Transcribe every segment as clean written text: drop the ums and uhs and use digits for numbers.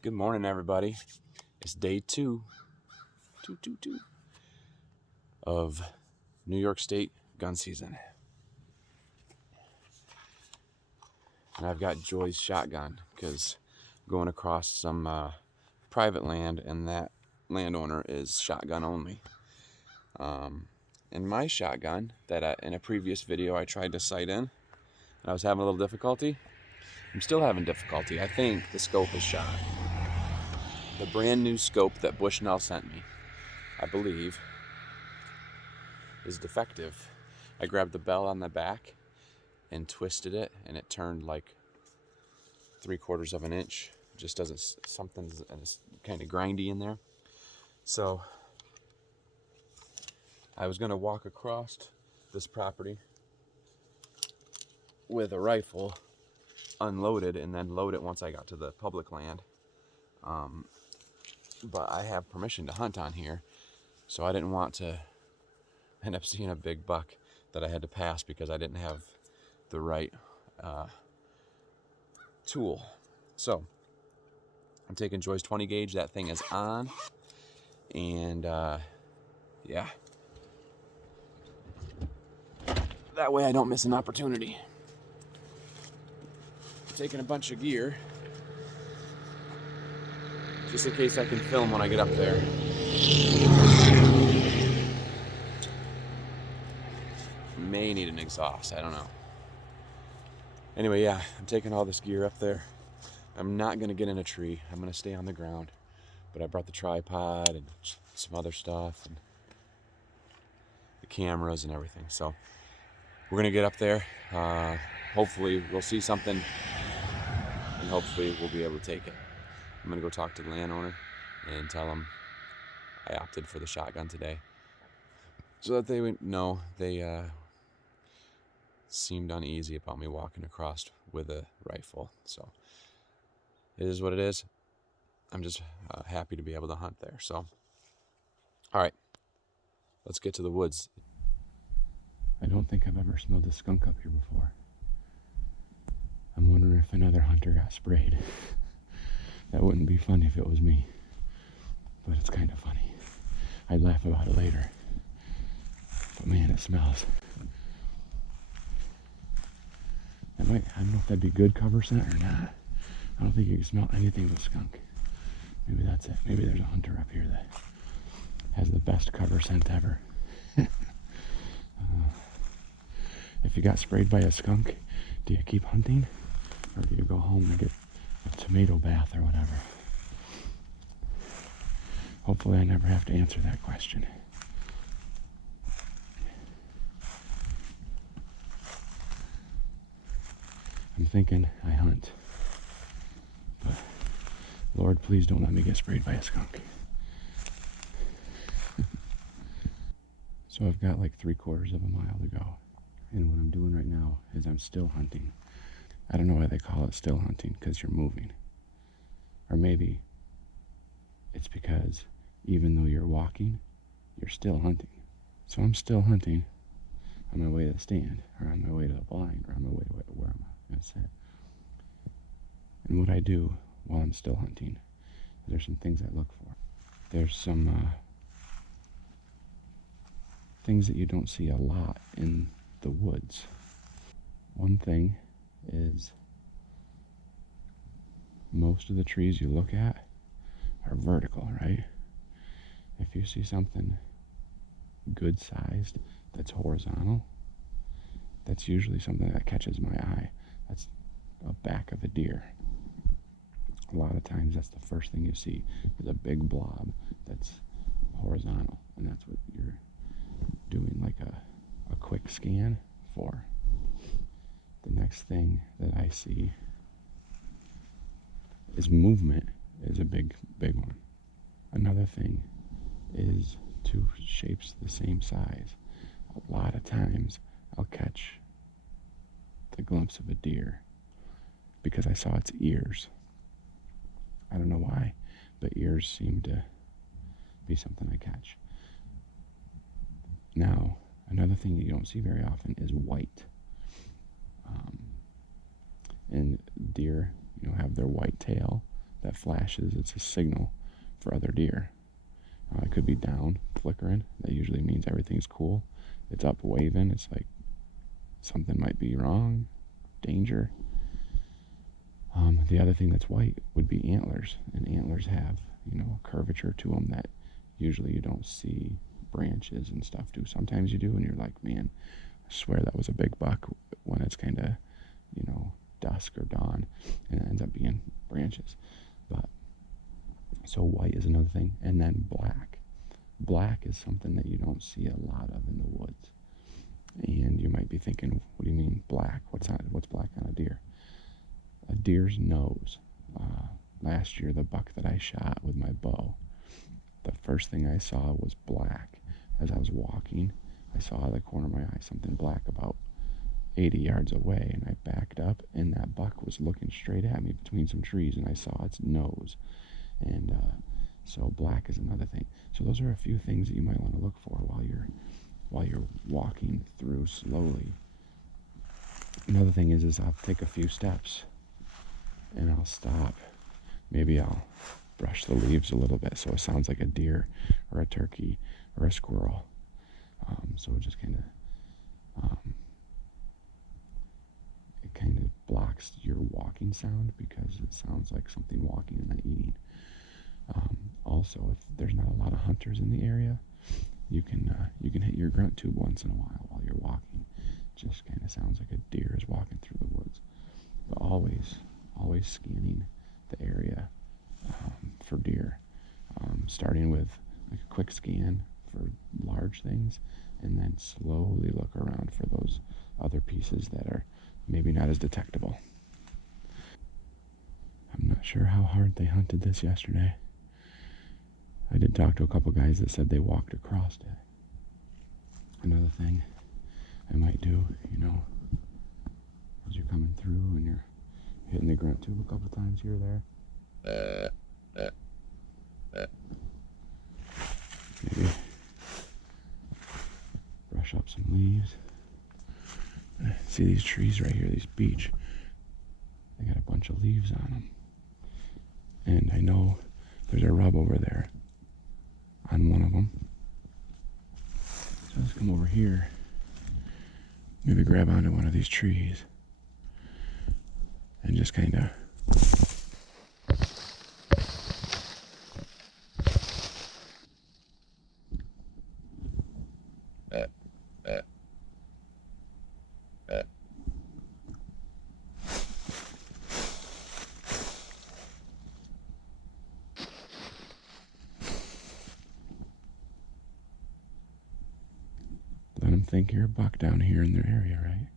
Good morning, everybody. It's day two of New York State gun season. And I've got Joy's shotgun because I'm going across some private land, and that landowner is shotgun only. And my shotgun that in a previous video I tried to sight in, and I was having a little difficulty. I'm still having difficulty. I think the scope is shot. The brand new scope that Bushnell sent me, I believe, is defective. I grabbed the bell on the back and twisted it, and it turned like 3/4 of an inch. It just doesn't, something's kind of grindy in there. So I was gonna walk across this property with a rifle unloaded and then load it once I got to the public land. But I have permission to hunt on here, so I didn't want to end up seeing a big buck that I had to pass because I didn't have the right tool. So I'm taking Joy's 20 gauge. That thing is on, and yeah, that way I don't miss an opportunity. I'm taking a bunch of gear just in case I can film when I get up there. May need an exhaust, I don't know. Anyway, yeah, I'm taking all this gear up there. I'm not gonna get in a tree. I'm gonna stay on the ground. But I brought the tripod and some other stuff and the cameras and everything. So we're gonna get up there. Hopefully we'll see something, and hopefully we'll be able to take it. I'm gonna go talk to the landowner and tell him I opted for the shotgun today, so that they would know. They seemed uneasy about me walking across with a rifle. So it is what it is. I'm just happy to be able to hunt there. So, all right, let's get to the woods. I don't think I've ever smelled a skunk up here before. I'm wondering if another hunter got sprayed. That wouldn't be funny if it was me, but it's kind of funny. I'd laugh about it later. But man, it smells. I don't know if that'd be good cover scent or not. I don't think you can smell anything with skunk. Maybe that's it. Maybe there's a hunter up here that has the best cover scent ever. If you got sprayed by a skunk, do you keep hunting? Or do you go home and get a tomato bath or whatever? Hopefully I never have to answer that question. I'm thinking I hunt. But Lord, please don't let me get sprayed by a skunk. So I've got like 3/4 of a mile to go. And what I'm doing right now is I'm still hunting. I don't know why they call it still hunting, because you're moving. Or maybe it's because even though you're walking, you're still hunting. So I'm still hunting on my way to the stand, or on my way to the blind, or on my way to where I'm going to sit. And what I do while I'm still hunting, there's some things I look for. There's some things that you don't see a lot in the woods. One thing is most of the trees you look at are vertical, right? If you see something good sized that's horizontal, that's usually something that catches my eye. That's a back of a deer. A lot of times that's the first thing you see is a big blob that's horizontal, and that's what you're doing like a quick scan for. The next thing that I see is movement is a big one. Another thing is two shapes the same size. A lot of times I'll catch the glimpse of a deer because I saw its ears. I don't know why, but ears seem to be something I catch. Now, another thing that you don't see very often is white. And deer, have their white tail that flashes, it's a signal for other deer. It could be down, flickering. That usually means everything's cool. It's up, waving. It's like something might be wrong, danger. The other thing that's white would be antlers, and antlers have, a curvature to them that usually you don't see branches and stuff do. Sometimes you do, and you're like, man, I swear that was a big buck, when it's kind of, dusk or dawn, and it ends up being branches. But so white is another thing, and then black. Black is something that you don't see a lot of in the woods. And you might be thinking, what do you mean black? What's black on a deer? A deer's nose. Last year, the buck that I shot with my bow, the first thing I saw was black. As I was walking, I saw out of the corner of my eye something black about 80 yards away, and I backed up, and that buck was looking straight at me between some trees, and I saw its nose. And so black is another thing. So those are a few things that you might want to look for while you're walking through slowly. Another thing is I'll take a few steps and I'll stop. Maybe I'll brush the leaves a little bit so it sounds like a deer or a turkey or a squirrel. So it just kind of blocks your walking sound, because it sounds like something walking and not eating. Also, if there's not a lot of hunters in the area, you can hit your grunt tube once in a while you're walking. It just kind of sounds like a deer is walking through the woods. But always scanning the area for deer. Starting with like a quick scan for large things, and then slowly look around for those other pieces that are maybe not as detectable. I'm not sure how hard they hunted this yesterday. I did talk to a couple guys that said they walked across it. Another thing I might do, as you're coming through and you're hitting the grunt tube a couple times here or there. Maybe brush up some leaves. See these trees right here, these beech. They got a bunch of leaves on them. And I know there's a rub over there on one of them. So let's come over here. Maybe grab onto one of these trees and just kind of let them think you're a buck down here in their area, right?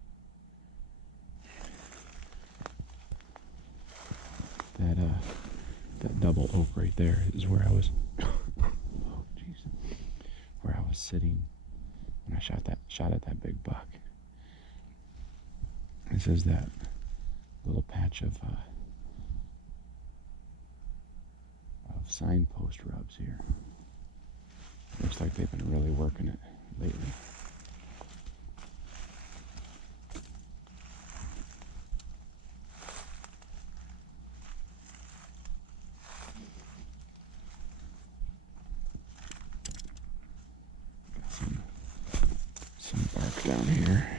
That double oak right there is where I was. Oh, jeez. Where I was sitting when I shot at that big buck. This is that little patch of signpost rubs here. Looks like they've been really working it lately. Some bark down here.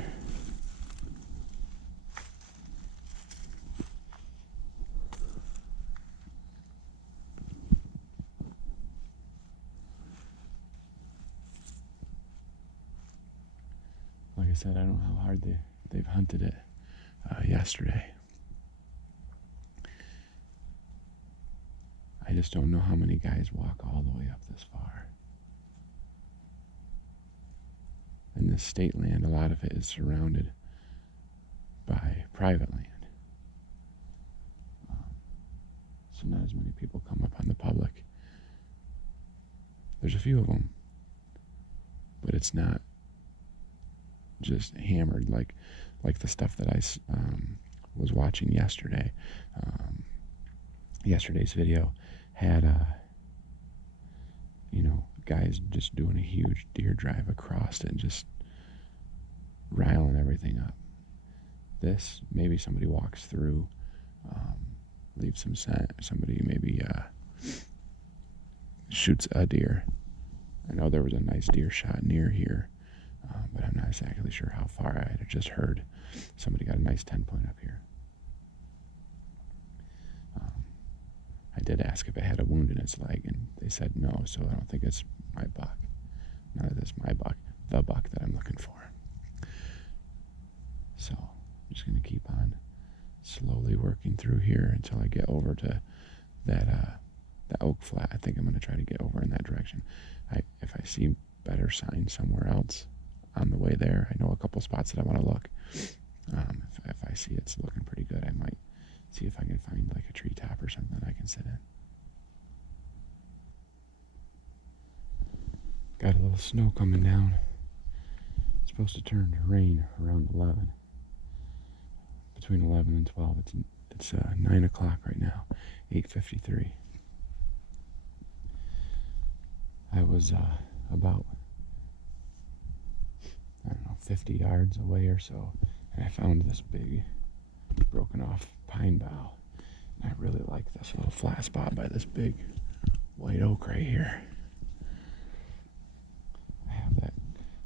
Like I said, I don't know how hard they've hunted it yesterday. I just don't know how many guys walk all the way up this far. And this state land, a lot of it is surrounded by private land. So not as many people come up on the public. There's a few of them, but it's not just hammered like the stuff that I was watching yesterday. Yesterday's video had guys just doing a huge deer drive across it and just riling everything up. This, maybe somebody walks through leave some scent. Somebody maybe shoots a deer. I know there was a nice deer shot near here, but I'm not exactly sure how far. I had just heard somebody got a nice 10-point up here. I did ask if it had a wound in its leg, and they said no, so I don't think it's my buck. None of this my buck, the buck that I'm looking for. So I'm just going to keep on slowly working through here until I get over to that oak flat. I think I'm going to try to get over in that direction. If I see better signs somewhere else on the way there, I know a couple spots that I want to look. If I see it's looking pretty good, I might see if I can find like a treetop or something I can sit in. Got a little snow coming down. It's supposed to turn to rain around 11. Between 11 and 12. It's 9 o'clock right now, 8:53. I was about, 50 yards away or so, and I found this big broken off pine bough. And I really like this little flat spot by this big white oak right here.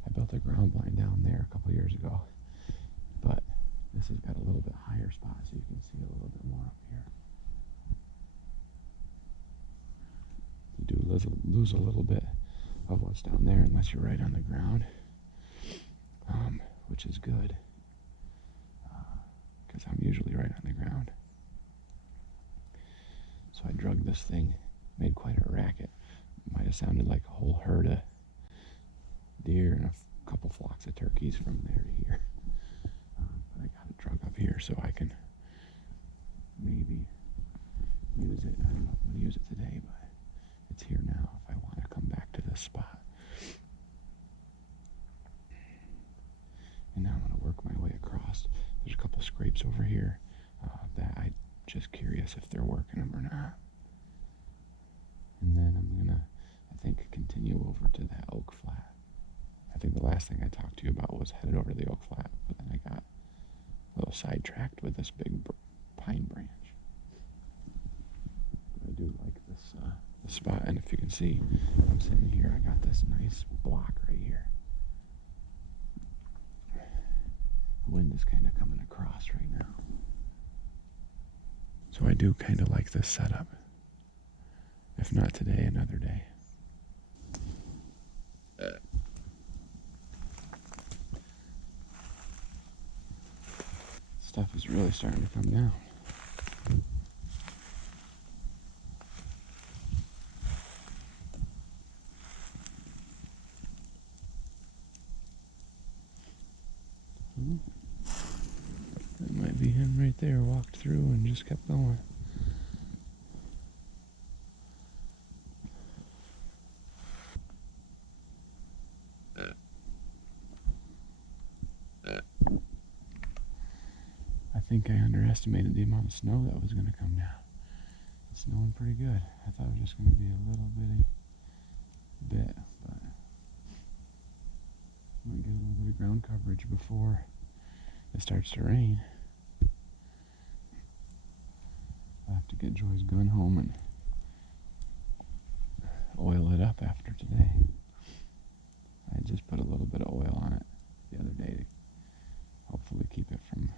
I built a ground blind down there a couple years ago, but this has got a little bit higher spot, so you can see a little bit more up here. You do lose a little bit of what's down there unless you're right on the ground, which is good, because I'm usually right on the ground. So I drug this thing, made quite a racket. Might have sounded like a whole herd of deer and a couple flocks of turkeys from there to here. But I got it drug up here so I can maybe use it. I don't know if I'm going to use it today, but it's here now if I want to come back to this spot. And now I'm going to work my way across. There's a couple scrapes over here that I'm just curious if they're working them or not. And then I'm going to, I think, continue over to that oak flat. I think the last thing I talked to you about was headed over to the oak flat, but then I got a little sidetracked with this big pine branch. But I do like this spot, and if you can see, I'm sitting here, I got this nice block right here. The wind is kind of coming across right now. So I do kind of like this setup. If not today, another day. Stuff is really starting to come down. That might be him right there, walked through and just kept going. I think I underestimated the amount of snow that was going to come down. It's snowing pretty good. I thought it was just going to be a little bit, but I might get a little bit of ground coverage before it starts to rain. I'll have to get Joy's gun home and oil it up after today. I just put a little bit of oil on it the other day to hopefully keep it from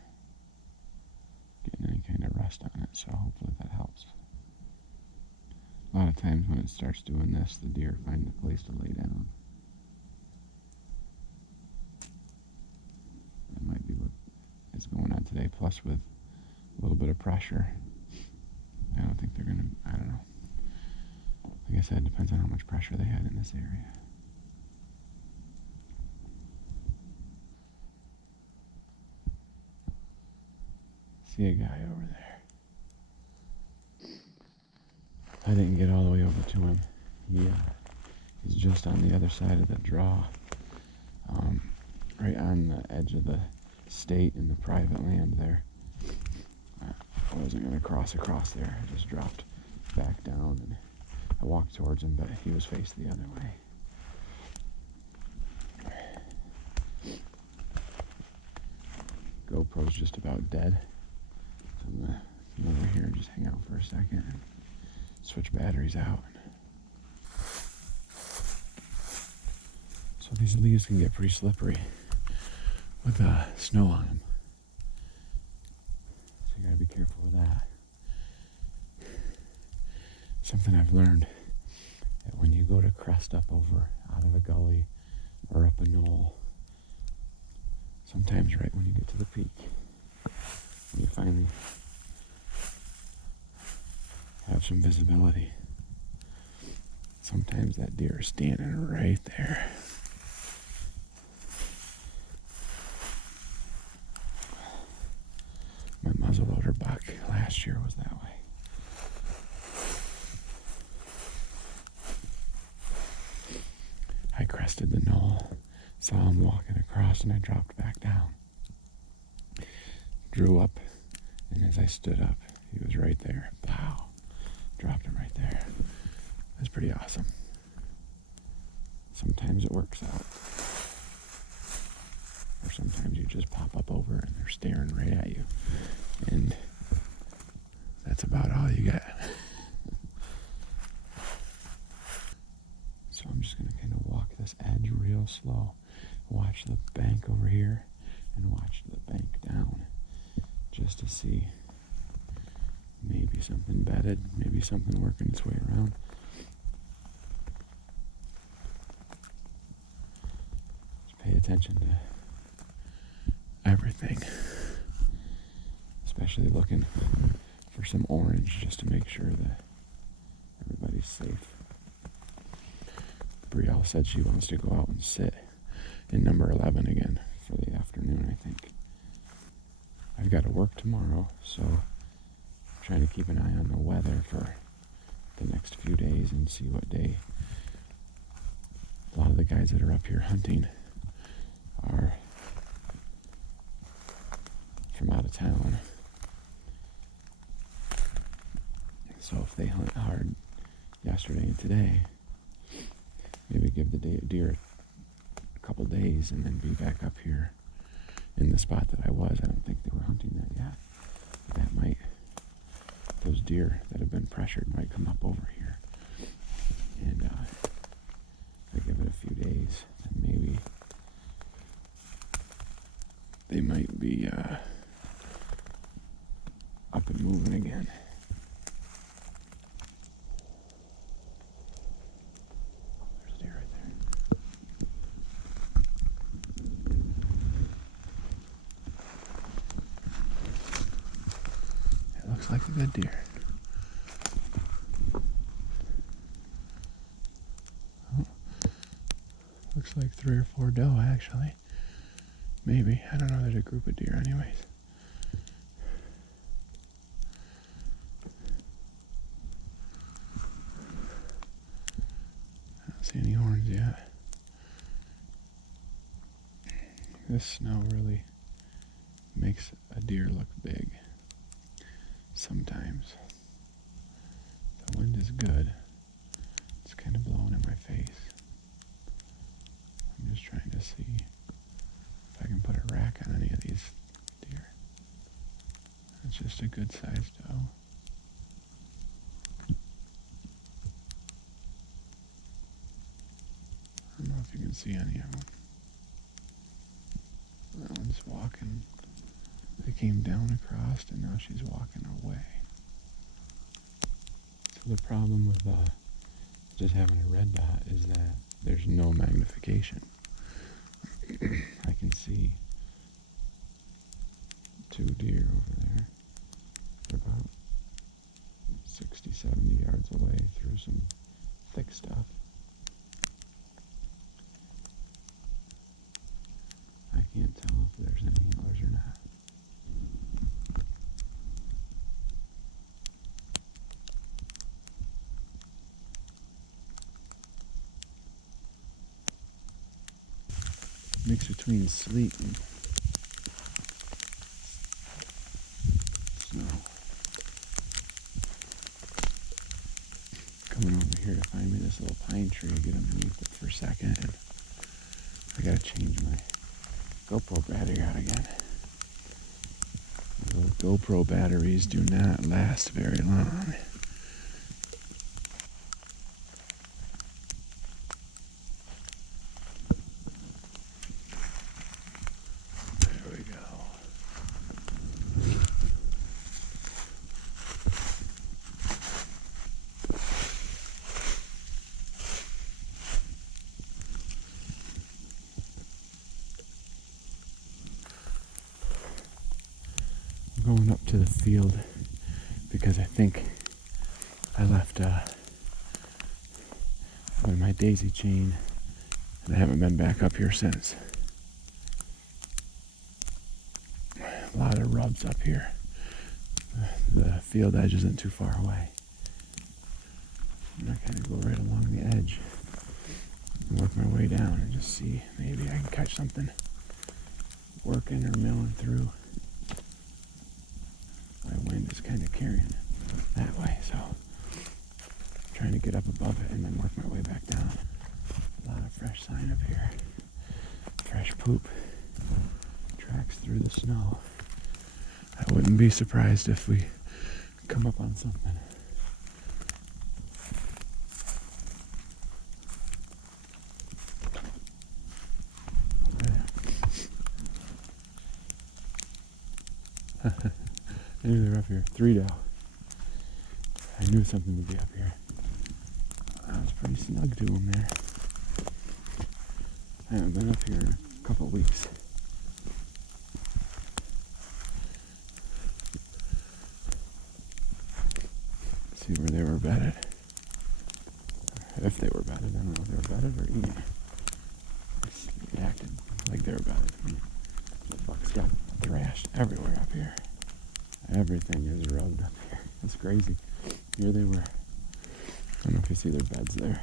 getting any kind of rust on it, so hopefully that helps. A lot of times when it starts doing this, the deer find a place to lay down. That might be what is going on today, plus with a little bit of pressure. I don't think they're going to, I don't know. Like I said, it depends on how much pressure they had in this area. See a guy over there. I didn't get all the way over to him. He's just on the other side of the draw, right on the edge of the state and the private land there. I wasn't going to cross across there. I just dropped back down and I walked towards him, but he was facing the other way. GoPro's just about dead. So I'm going to come over here and just hang out for a second and switch batteries out. So these leaves can get pretty slippery with snow on them. So you gotta be careful with that. Something I've learned, that when you go to crest up over out of a gully or up a knoll, sometimes right when you get to the peak, when you finally have some visibility, sometimes that deer is standing right there. My muzzleloader buck last year was that way. I crested the knoll, saw him walking across, and I dropped back down. Drew up, and as I stood up, he was right there. Pow! Dropped him right there. It was pretty awesome. Sometimes it works out. Or sometimes you just pop up over and they're staring right at you. And that's about all you get. So I'm just going to kind of walk this edge real slow. Watch the bank over here and watch the bank down. Just to see maybe something bedded, maybe something working its way around. Just pay attention to everything, especially looking for some orange just to make sure that everybody's safe. Brielle said she wants to go out and sit in number 11 again for the afternoon, I think. I've got to work tomorrow, so I'm trying to keep an eye on the weather for the next few days and see what day. A lot of the guys that are up here hunting are from out of town. So if they hunt hard yesterday and today, maybe give the deer a couple days and then be back up here in the spot that I was. I don't think they were hunting that yet. But that might, those deer that have been pressured might come up over here. And if I give it a few days, then maybe they might be up and moving again. There's a deer right there. It looks like a good deer. Oh, looks like 3 or 4 doe actually. Maybe. I don't know. There's a group of deer anyways. I don't see any horns yet. This snow really makes a deer look big. Sometimes. The wind is good. It's kind of blowing in my face. I'm just trying to see if I can put a rack on any of these deer. It's just a good sized doe. I don't know if you can see any of them. That one's walking. They came down across and now she's walking away. So the problem with just having a red dot is that there's no magnification. I can see 2 deer over there. They're about 60, 70 yards away through some thick stuff. I can't tell if there's any antlers or not. Mix between sleet and snow. Coming over here to find me this little pine tree to get underneath it for a second. And I gotta change my GoPro battery out again. The Those GoPro batteries do not last very long. There we go. I'm going up to the field because I think I left my daisy chain and I haven't been back up here since. A lot of rubs up here. The field edge isn't too far away. I'm gonna kind of go right along the edge and work my way down and just see maybe I can catch something working or milling through. My wind is kind of carrying it that way, so I'm trying to get up above it and then work my way back down. A lot of fresh sign up here. Fresh poop. Tracks through the snow. I wouldn't be surprised if we come up on something. I knew they were up here. 3 down. I knew something would be up here. I was pretty snug to them there. I haven't been up here in a couple of weeks. See where they were bedded. If they were bedded, I don't know if they were bedded or eating. They acted like they were bedded. I mean, the bucks got thrashed everywhere up here. Everything is rubbed up here. It's crazy. Here they were. I don't know if you see their beds there.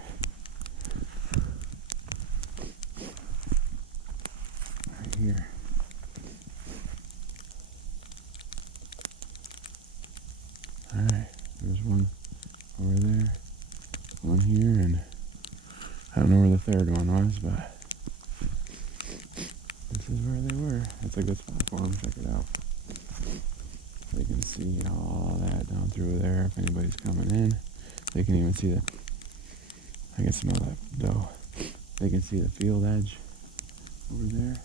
Right here. Alright, there's one over there, one here, and I don't know where the third one was, but this is where they were. That's a good spot for them. Check it out. They can see all that down through there if anybody's coming in. They can even see I can smell that dough. They can see the field edge over there.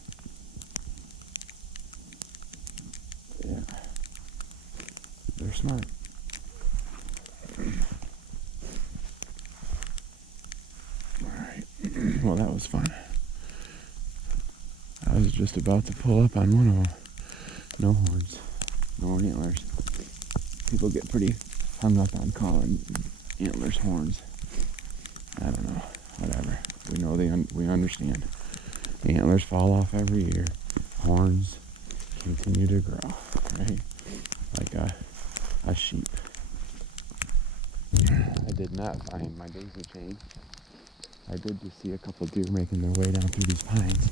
Yeah. They're smart. Alright. Well, that was fun. I was just about to pull up on one of them. No horns. No antlers. People get pretty hung up on calling antlers horns. I don't know. Whatever. We know we understand. The antlers fall off every year. Horns continue to grow, right? Like a sheep. I did not find my daisy chain. I did just see a couple deer making their way down through these pines.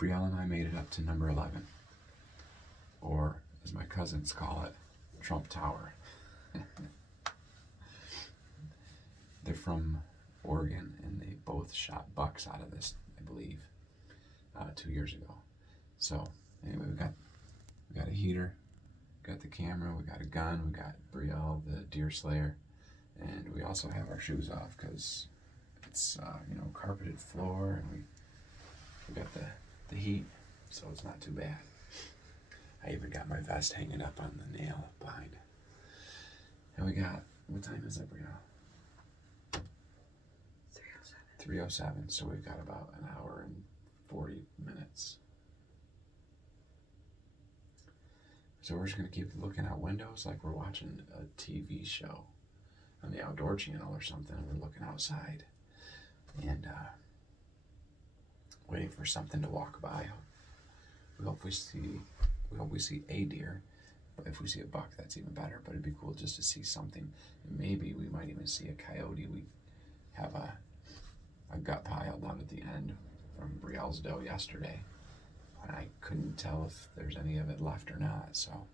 Brielle and I made it up to number 11, or as my cousins call it, Trump Tower. They're from Oregon, and they both shot bucks out of this, I believe, 2 years ago. So anyway, we got a heater, we got the camera, we got a gun, we got Brielle, the deer slayer, and we also have our shoes off because it's carpeted floor, and we got the heat, so it's not too bad. I even got my vest hanging up on the nail behind. And we got, what time is it, Brielle? 3:07. So we've got about an hour and 40 minutes. So we're just going to keep looking out windows like we're watching a TV show on the Outdoor Channel or something. We're looking outside and waiting for something to walk by. We hope we see a deer. But if we see a buck, that's even better. But it'd be cool just to see something. And maybe we might even see a coyote. We have a gut pile down at the end from Brielle's doe yesterday. And I couldn't tell if there's any of it left or not. So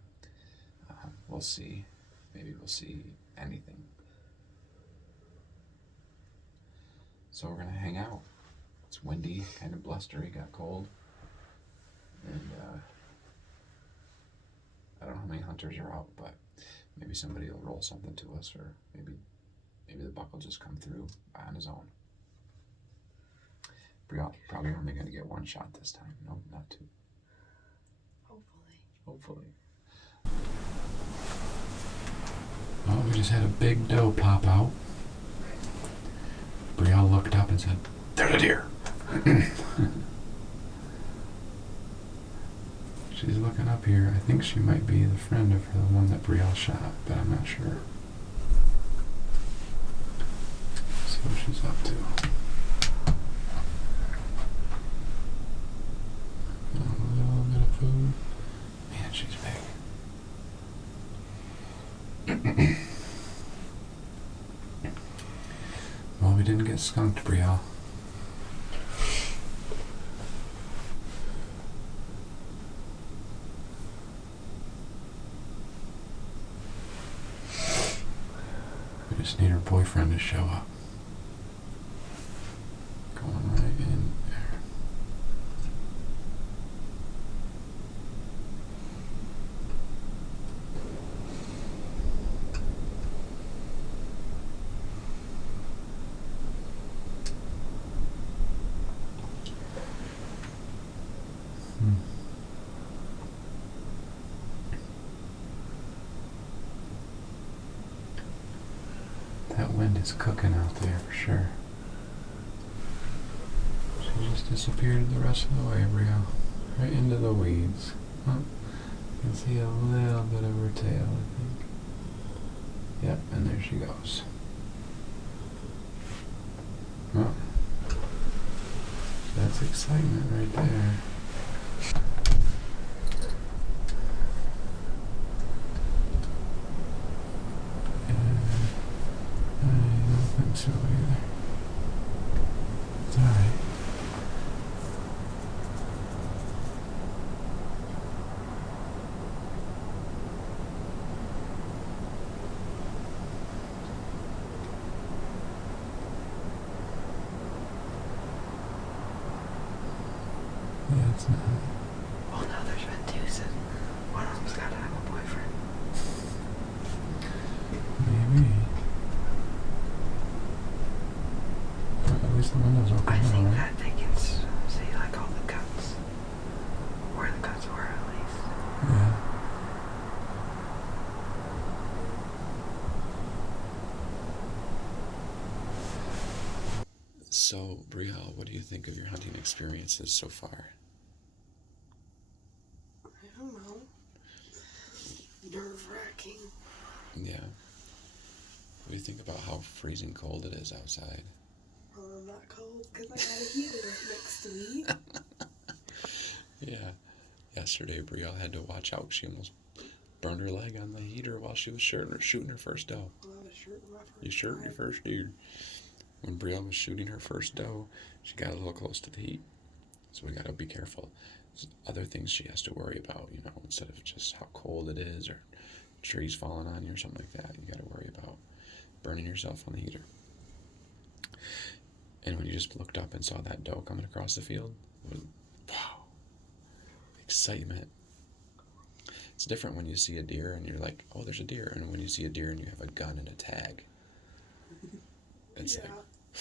we'll see. Maybe we'll see anything. So we're going to hang out. It's windy, kind of blustery, got cold. And I don't know how many hunters are out, but maybe somebody will roll something to us, or maybe the buck will just come through on his own. Brielle probably only going to get one shot this time. No, not two. Hopefully. Well, we just had a big doe pop out. Brielle looked up and said, "There's a deer." She's looking up here. I think she might be the friend of the one that Brielle shot, but I'm not sure. See what she's up to. A little bit of food. Man, she's big. Well, we didn't get skunked, Brielle. We just need her boyfriend to show up. Going right in there. That wind is cooking out there for sure. She just disappeared the rest of the way, Brielle. Right into the weeds. Oh, you can see a little bit of her tail, I think. Yep, and there she goes. Oh, that's excitement right there. So either. It's alright. Yeah, it's not. Well, no, there's been two, so one of them's got to have a boyfriend. Maybe. At least the window's open. I think right? that they can see like all the guts, where the guts were at least. Yeah. So, Brielle, what do you think of your hunting experiences so far? I don't know. Nerve-wracking. Yeah. What do you think about how freezing cold it is outside? Well, I'm not cold because I got a heater next to me. Yeah. Yesterday, Brielle had to watch out. She almost burned her leg on the heater while she was shooting her first doe. Well, I was shooting my first You shot your first deer. When Brielle was shooting her first doe, she got a little close to the heat. So we got to be careful. There's other things she has to worry about, you know, instead of just how cold it is or trees falling on you or something like that. You got to worry about burning yourself on the heater. And when you just looked up and saw that doe coming across the field, it was, wow, excitement. It's different when you see a deer and you're like, oh, there's a deer. And when you see a deer and you have a gun and a tag. It's like,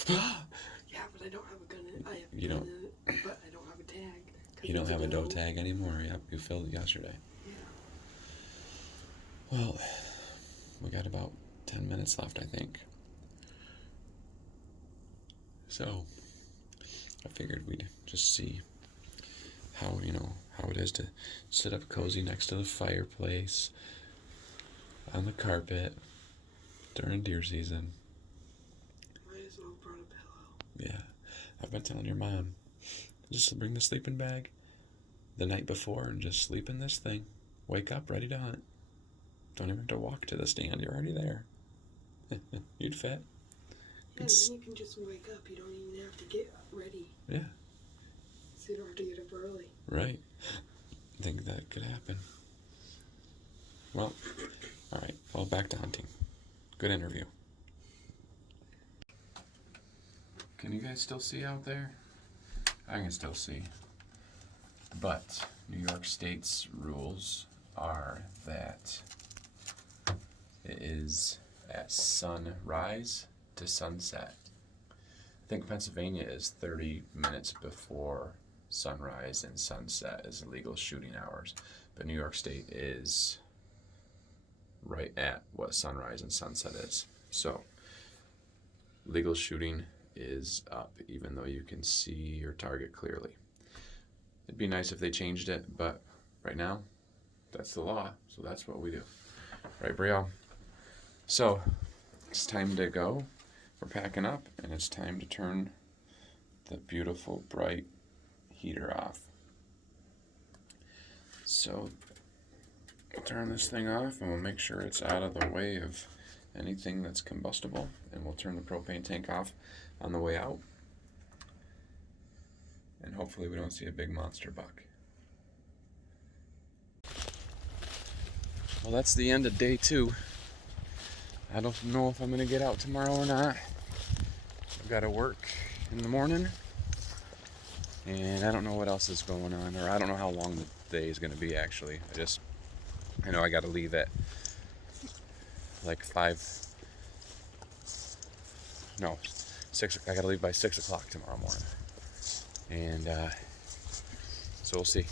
yeah, but I don't have a gun in it. I have a you gun don't, in it, but I don't have a tag. You don't have a doe tag anymore. Yep, you filled it yesterday. Yeah. Well, we got about 10 minutes left, I think. So, I figured we'd just see how, you know, how it is to sit up cozy next to the fireplace, on the carpet, during deer season. Might as well brought a pillow. Yeah, I've been telling your mom, just bring the sleeping bag the night before and just sleep in this thing. Wake up ready to hunt. Don't even have to walk to the stand, you're already there. You'd fit. Yeah, then you can just wake up. You don't even have to get ready. Yeah. So you don't have to get up early. Right. I think that could happen. Well, alright. Well, back to hunting. Good interview. Can you guys still see out there? I can still see. But New York State's rules are that it is at sunrise to sunset. I think Pennsylvania is 30 minutes before sunrise and sunset is legal shooting hours, but New York State is right at what sunrise and sunset is. So legal shooting is up, even though you can see your target clearly. It'd be nice if they changed it, but right now that's the law, so that's what we do. Right, Brielle? So it's time to go. We're packing up, and it's time to turn the beautiful bright heater off. So we'll turn this thing off, and we'll make sure it's out of the way of anything that's combustible, and we'll turn the propane tank off on the way out. And hopefully we don't see a big monster buck. Well, that's the end of day 2. I don't know if I'm going to get out tomorrow or not. I've got to work in the morning, and I don't know what else is going on, or I don't know how long the day is going to be, actually. I know I got to leave at like 6. I got to leave by 6 o'clock tomorrow morning. And so we'll see.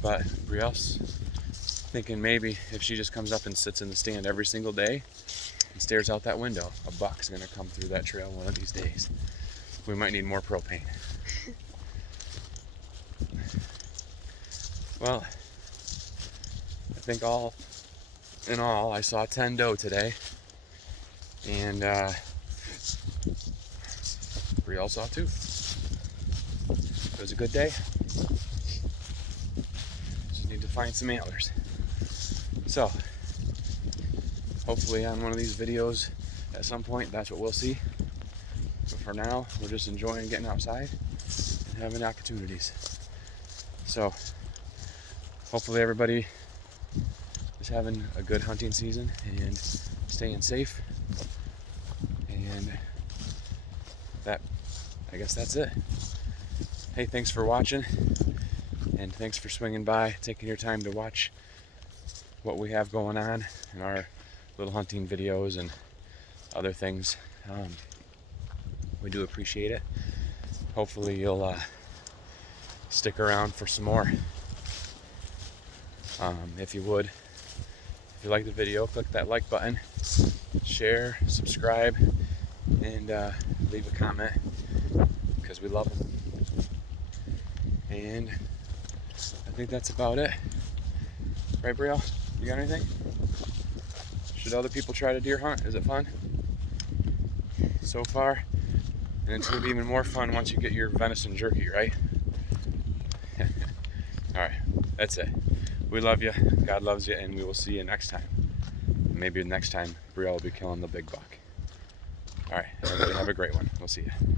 But Brielle's thinking maybe if she just comes up and sits in the stand every single day and stares out that window, a buck's gonna come through that trail one of these days. We might need more propane. Well, I think all in all, I saw 10 doe today, and Brielle saw 2. It was a good day. Just need to find some antlers. So, hopefully on one of these videos at some point, that's what we'll see. But for now, we're just enjoying getting outside and having opportunities. So, hopefully everybody is having a good hunting season and staying safe. And I guess that's it. Hey, thanks for watching, and thanks for swinging by, taking your time to watch what we have going on in our little hunting videos and other things. We do appreciate it. Hopefully you'll stick around for some more. If you would, if you like the video, click that like button, share, subscribe, and leave a comment, because we love them. And I think that's about it. Right, Brielle? You got anything? Should other people try to deer hunt? Is it fun? So far. And it's going to be even more fun once you get your venison jerky, right? Alright, that's it. We love you. God loves you, and we will see you next time. Maybe next time Brielle will be killing the big buck. Alright, everybody have a great one. We'll see you.